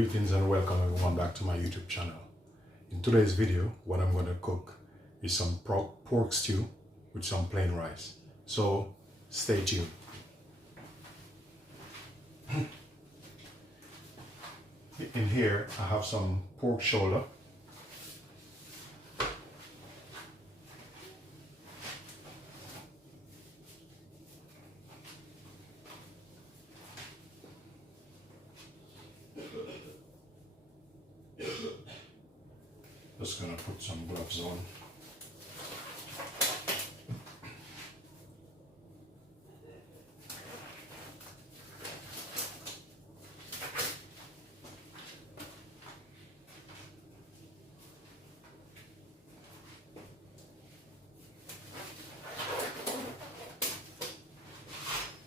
Greetings and welcome everyone back to my YouTube channel. In today's video, what I'm going to cook is some pork stew with some plain rice. So stay tuned. In here, I have some pork shoulder. Just gonna put some gloves on.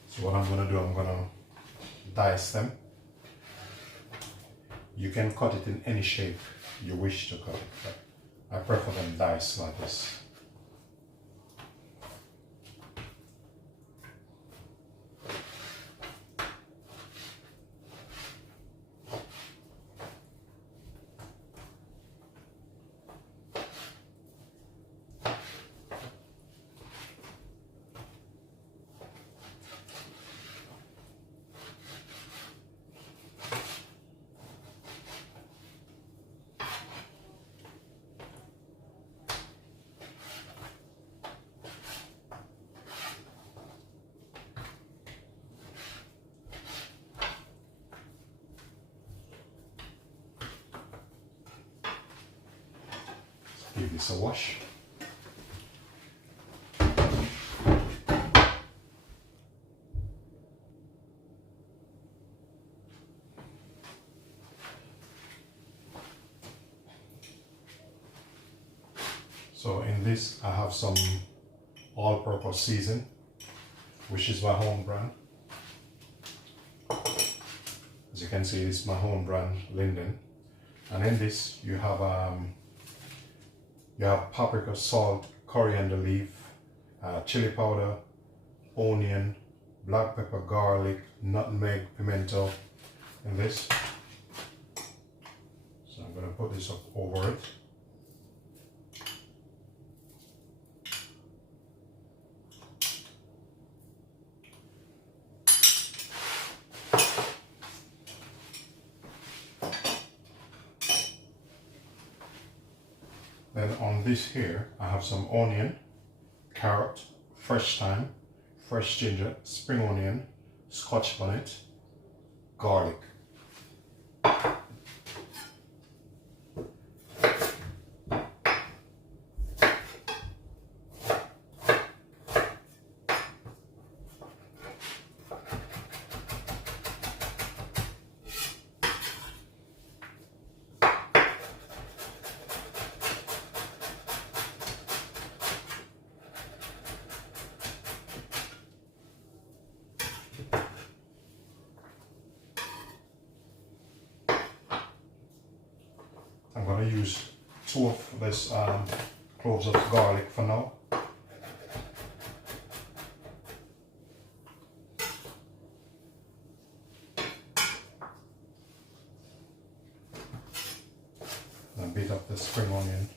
So what I'm gonna do, I'm gonna dice them. You can cut it in any shape you wish to cut it, but I prefer them diced like this. Give this a wash. So in this I have some all-purpose season, which is my home brand. As you can see, it's my home brand, Linden. And in this you have paprika, salt, coriander leaf, chili powder, onion, black pepper, garlic, nutmeg, pimento in this. So I'm going to put this up over it. Then on this here, I have some onion, carrot, fresh thyme, fresh ginger, spring onion, scotch bonnet, garlic. I'm going to use 2 of this cloves of garlic for now. And beat up the spring onion.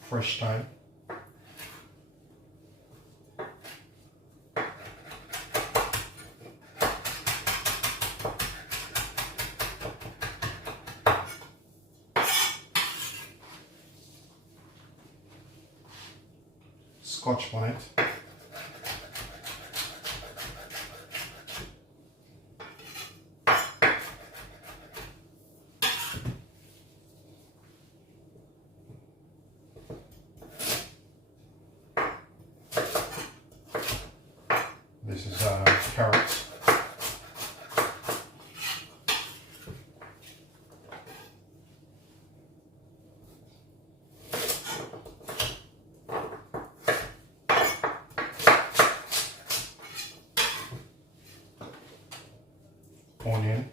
Fresh thyme. Scotch bonnet. This is carrots. Onion.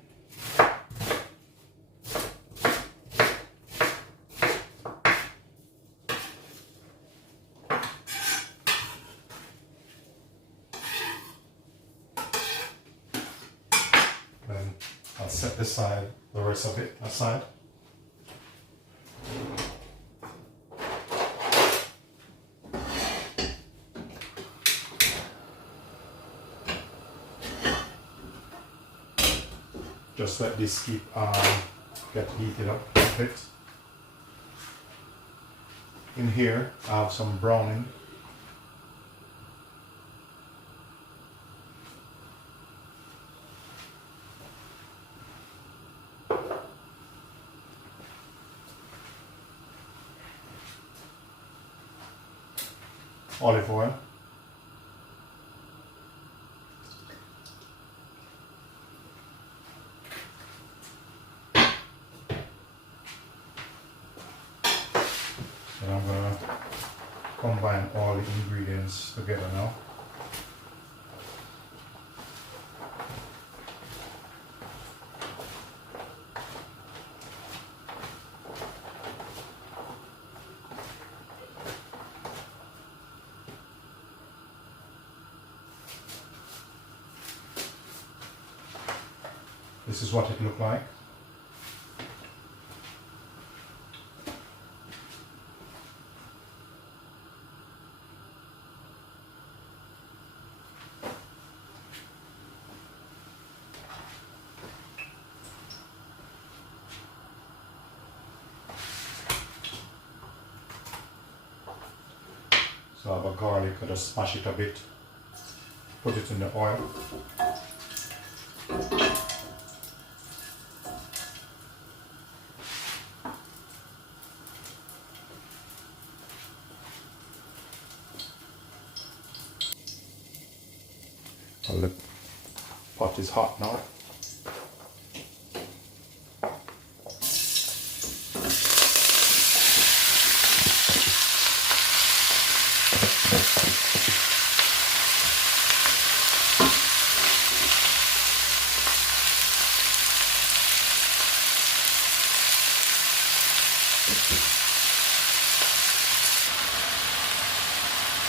set the rest of it aside. Just let this keep get heated up a bit. In here I have some browning. Olive oil. And I'm gonna combine all the ingredients together now. This is what it looked like. So I have a garlic, I just smash it a bit, put it in the oil. The pot is hot now.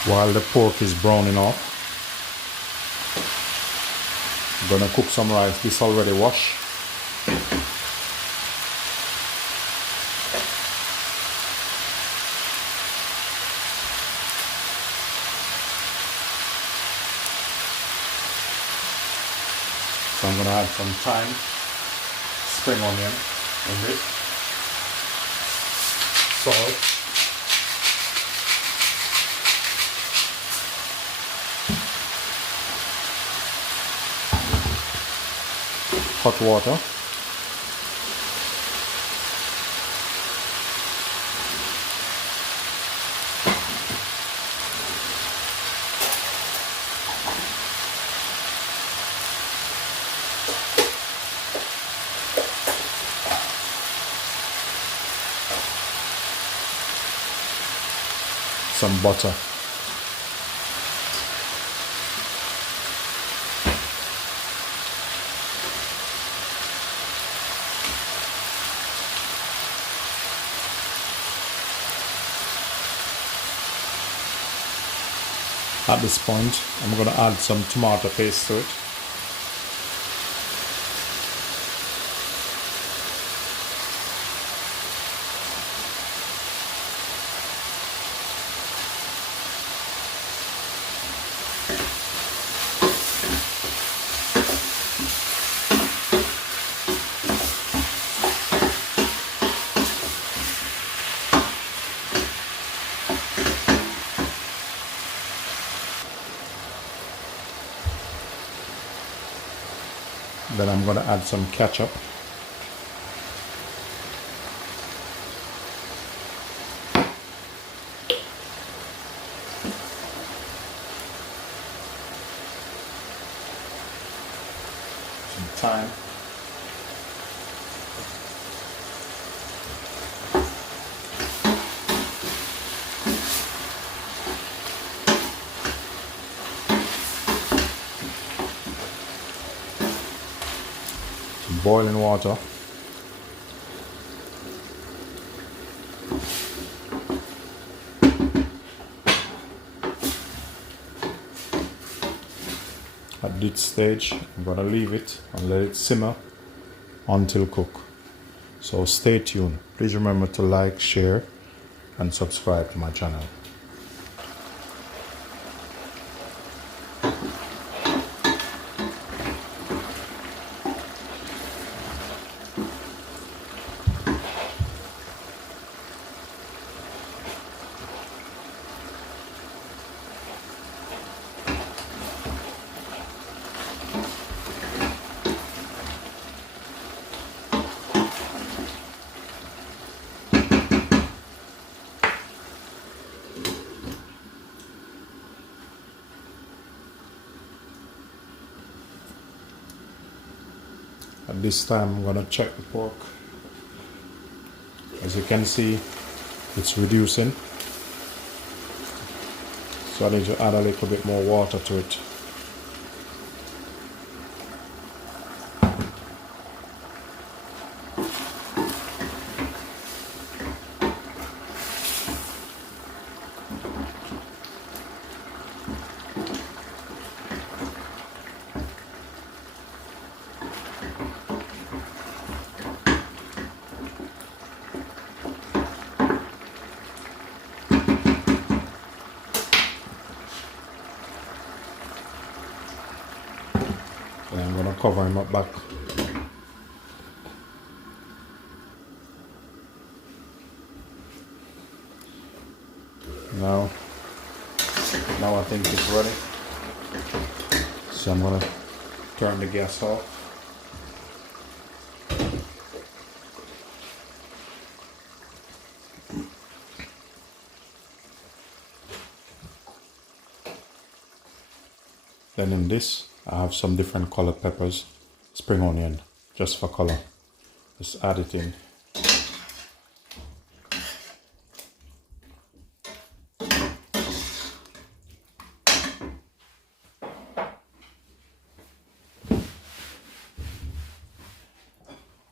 While the pork is browning off, I'm gonna cook some rice. This already washed. So I'm gonna add some thyme, spring onion in this, salt, hot water, some butter. At this point, I'm going to add some tomato paste to it. Then I'm going to add some ketchup. Some thyme. Boiling water. At this stage, I'm going to leave it and let it simmer until cook. So stay tuned. Please remember to like, share, and subscribe to my channel. At this time, I'm gonna check the pork. As you can see, it's reducing. So I need to add a little bit more water to it. And I'm gonna cover him up back. Now I think it's ready. So I'm gonna turn the gas off. Then in this, I have some different colored peppers, spring onion, just for color. Just add it in.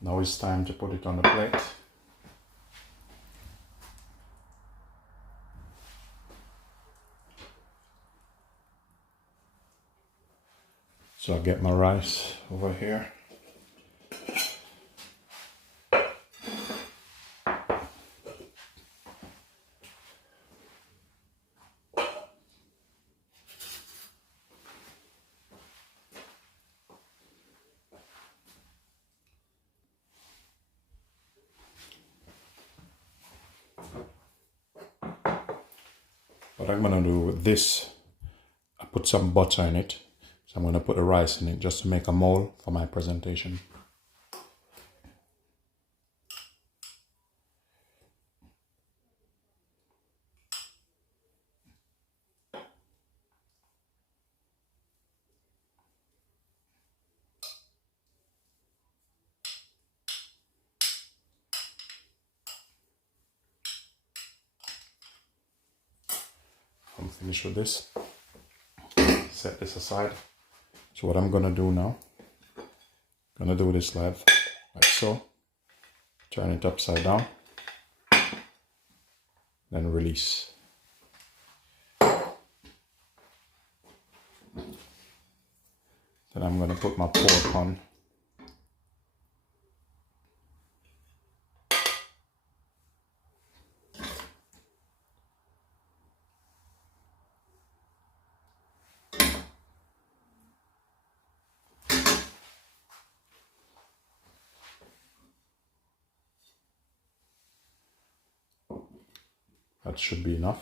Now it's time to put it on the plate. So I'll get my rice over here. What I'm gonna do with this, I put some butter in it. So I'm gonna put the rice in it just to make a mold for my presentation. I'm finished with this. Set this aside. So what I'm gonna do now, I'm gonna do this like so. Turn it upside down. Then release. Then I'm gonna put my pork on. That should be enough.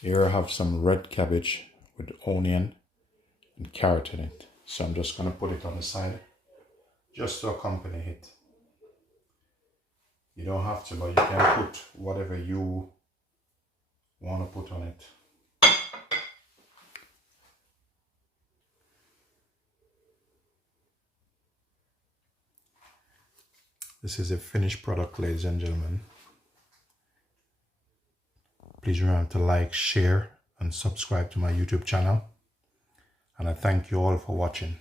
Here I have some red cabbage with onion and carrot in it. So I'm just gonna put it on the side just to accompany it. You don't have to, but you can put whatever you want to put on it. This is a finished product, ladies and gentlemen. Please remember to like, share, and subscribe to my YouTube channel. And I thank you all for watching.